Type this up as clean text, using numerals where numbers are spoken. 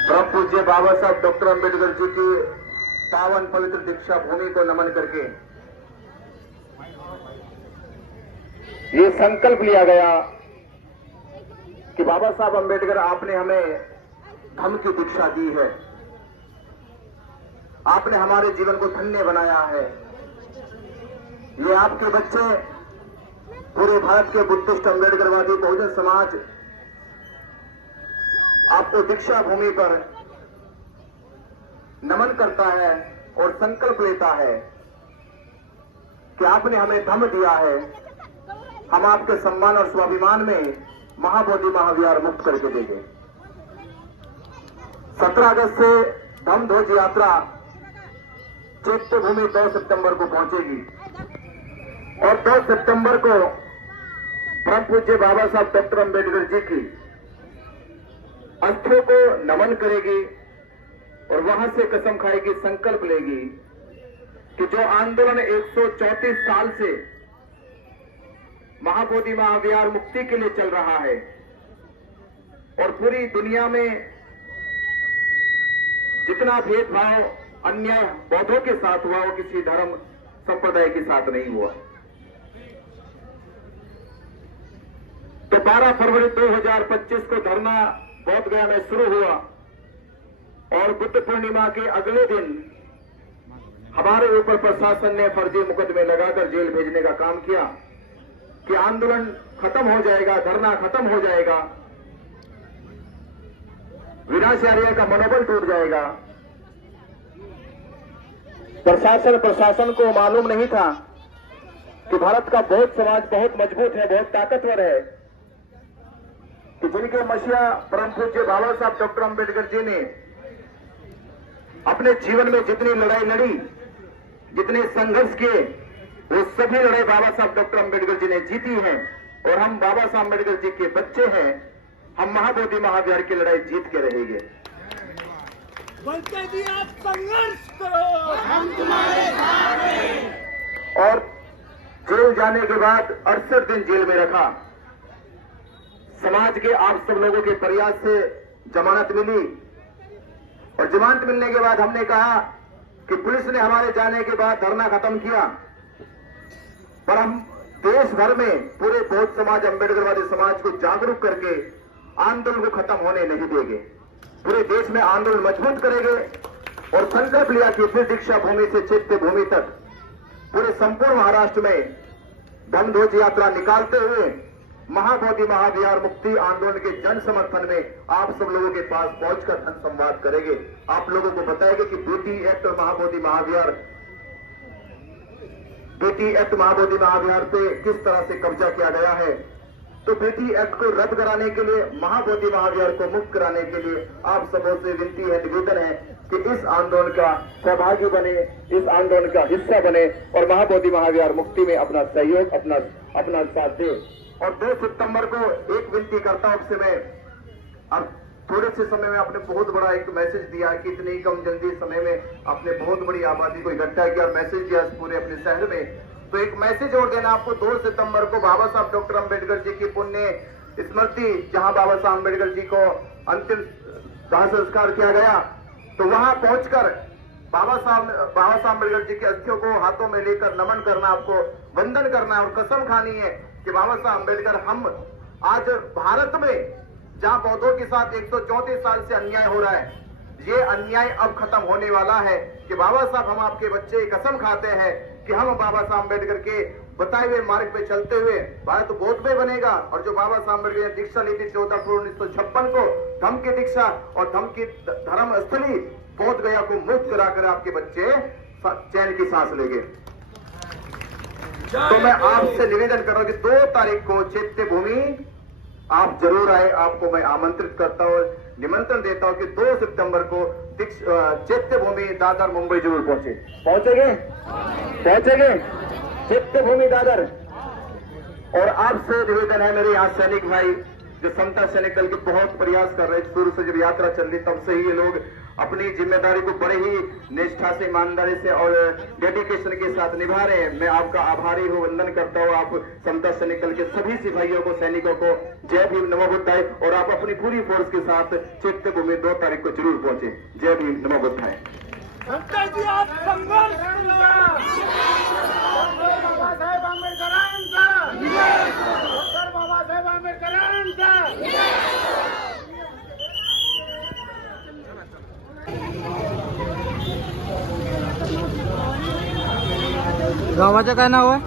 परम पूज्य बाबा साहब डॉक्टर अंबेडकर जी की पावन पवित्र दीक्षा भूमि को नमन करके ये संकल्प लिया गया कि बाबा साहब अंबेडकर आपने हमें धम्म की दीक्षा दी है, आपने हमारे जीवन को धन्य बनाया है। ये आपके बच्चे पूरे भारत के बुद्धिस्ट अंबेडकरवादी बहुजन समाज आपको दीक्षा भूमि पर नमन करता है और संकल्प लेता है कि आपने हमें धम्म दिया है, हम आपके सम्मान और स्वाभिमान में महाबोधि महाविहार मुक्त करके देंगे। 17 अगस्त से धम्म ध्वज यात्रा चैत्य भूमि 2 सितंबर को पहुंचेगी और 2 सितंबर को परम पूज्य बाबा साहब डॉक्टर अंबेडकर जी की अस्थियों को नमन करेगी और वहां से कसम खाएगी, संकल्प लेगी कि जो आंदोलन 134 साल से महाबोधि महाविहार मुक्ति के लिए चल रहा है और पूरी दुनिया में जितना भेदभाव अन्याय बौद्धों के साथ हुआ वो किसी धर्म संप्रदाय के साथ नहीं हुआ। तो 12 फरवरी 2025 को धरना बौद्ध गया में शुरू हुआ और बुद्ध पूर्णिमा के अगले दिन हमारे ऊपर प्रशासन ने फर्जी मुकदमे लगाकर जेल भेजने का काम किया कि आंदोलन खत्म हो जाएगा, धरना खत्म हो जाएगा, विनाशार्य का मनोबल टूट जाएगा। प्रशासन को मालूम नहीं था कि भारत का बौद्ध समाज बहुत मजबूत है, बहुत ताकतवर है, कि जिनके मसीहा परम पूज्य बाबा साहब डॉक्टर अंबेडकर जी ने अपने जीवन में जितनी लड़ाई लड़ी, जितने संघर्ष किए, वो सभी लड़ाई बाबा साहब डॉक्टर अंबेडकर जी ने जीती हैं और हम बाबा साहब अंबेडकर जी के बच्चे हैं। हम महाबोधि महाविहार की लड़ाई जीत के रहेंगे। बोलते जी आप संघर्ष करो, हम तुम्हारे साथ हैं। और जेल जाने के बाद 68 दिन जेल में रखा। समाज के आप सब लोगों के प्रयास से जमानत मिली और जमानत मिलने के बाद हमने कहा कि पुलिस ने हमारे जाने के बाद धरना खत्म किया, पर हम देश भर में पूरे बौद्ध समाज अंबेडकरवादी समाज को जागरूक करके आंदोलन को खत्म होने नहीं देंगे। पूरे देश में आंदोलन मजबूत करेंगे और संकल्प लिया कि फिर दीक्षा भूमि से चैत्य भूमि तक पूरे संपूर्ण महाराष्ट्र में धम्म ध्वज यात्रा निकालते हुए महाबोधि महाविहार मुक्ति आंदोलन के जन समर्थन में आप सब लोगों के पास पहुंचकर धन संवाद करेंगे। आप लोगों को बताएंगे कि बेटी एक्ट और महाबोधि महाविहार पे किस तरह से कब्जा किया गया है। तो बेटी एक्ट को रद्द कराने के लिए, महाबोधि महाविहार को मुक्त कराने के लिए आप सबों से विनती है, निवेदन है कि इस आंदोलन का सहभागी बने, इस आंदोलन का हिस्सा बने और महाबोधि महाविहार मुक्ति में अपना सहयोग, अपना साथ दे। और 2 सितंबर को एक विनती करता हूं आपसे मैं, अब थोड़े से समय में आपने बहुत बड़ा एक मैसेज दिया कि इतने ही कम जल्दी समय में आपने बहुत बड़ी आबादी को इकट्ठा किया और मैसेज दिया पूरे अपने शहर में। तो एक मैसेज और देना आपको, 2 सितंबर को बाबा साहब डॉक्टर अंबेडकर जी की पुण्य स्मृति, जहां बाबा साहब अंबेडकर जी को अंतिम दाह संस्कार किया गया, तो वहां पहुंचकर बाबा साहब अंबेडकर जी के अस्थियों को हाथों में लेकर नमन करना, आपको वंदन करना है और कसम खानी है कि बाबा साहब अंबेडकर, हम आज भारत में जहां बौद्धों के साथ 134 साल से अन्याय हो रहा है, ये अन्याय अब खत्म होने वाला है कि बाबा साहब, हम आपके बच्चे कसम खाते हैं कि हम बाबा साहब अंबेडकर के बताए हुए मार्ग पे चलते हुए भारत बौद्ध में बनेगा। और जो बाबा साहब अंबेडकर ने दीक्षा ली थी 14 फरवरी 1956 को, धम्म की दीक्षा और धम्म की धर्म स्थली बौद्ध गया को मुक्त कराकर आपके बच्चे चैन की सांस लेंगे। तो मैं आपसे निवेदन कर रहा हूं कि 2 तारीख को चैत्य भूमि आप जरूर आए। आपको मैं आमंत्रित करता हूं, निमंत्रण देता हूं कि 2 सितंबर को चैत्य भूमि दादर मुंबई जरूर पहुंचेंगे चैत्य भूमि दादर। और आपसे निवेदन है, मेरे यहाँ सैनिक भाई जो समता सैनिक दल के बहुत प्रयास कर रहे हैं, शुरू से जब यात्रा चल रही तब से ही ये लोग अपनी जिम्मेदारी को बड़े ही निष्ठा से, ईमानदारी से और डेडिकेशन के साथ निभा रहे हैं। मैं आपका आभारी हूँ, वंदन करता हूँ। आप समता से निकल के सभी सिपाहियों को, सैनिकों को जय भीम नमो बुद्धाय। और आप अपनी पूरी फोर्स के साथ चैत्य भूमि 2 तारीख को जरूर पहुंचे। जय भीम नमो बुद्धाय। संजय जी आप संघर्ष करा। डॉक्टर बाबासाहेब आंबेडकरांचा डॉक्टर बाबासाहेब आंबेडकरांचा गावाचं काय नाव आहे?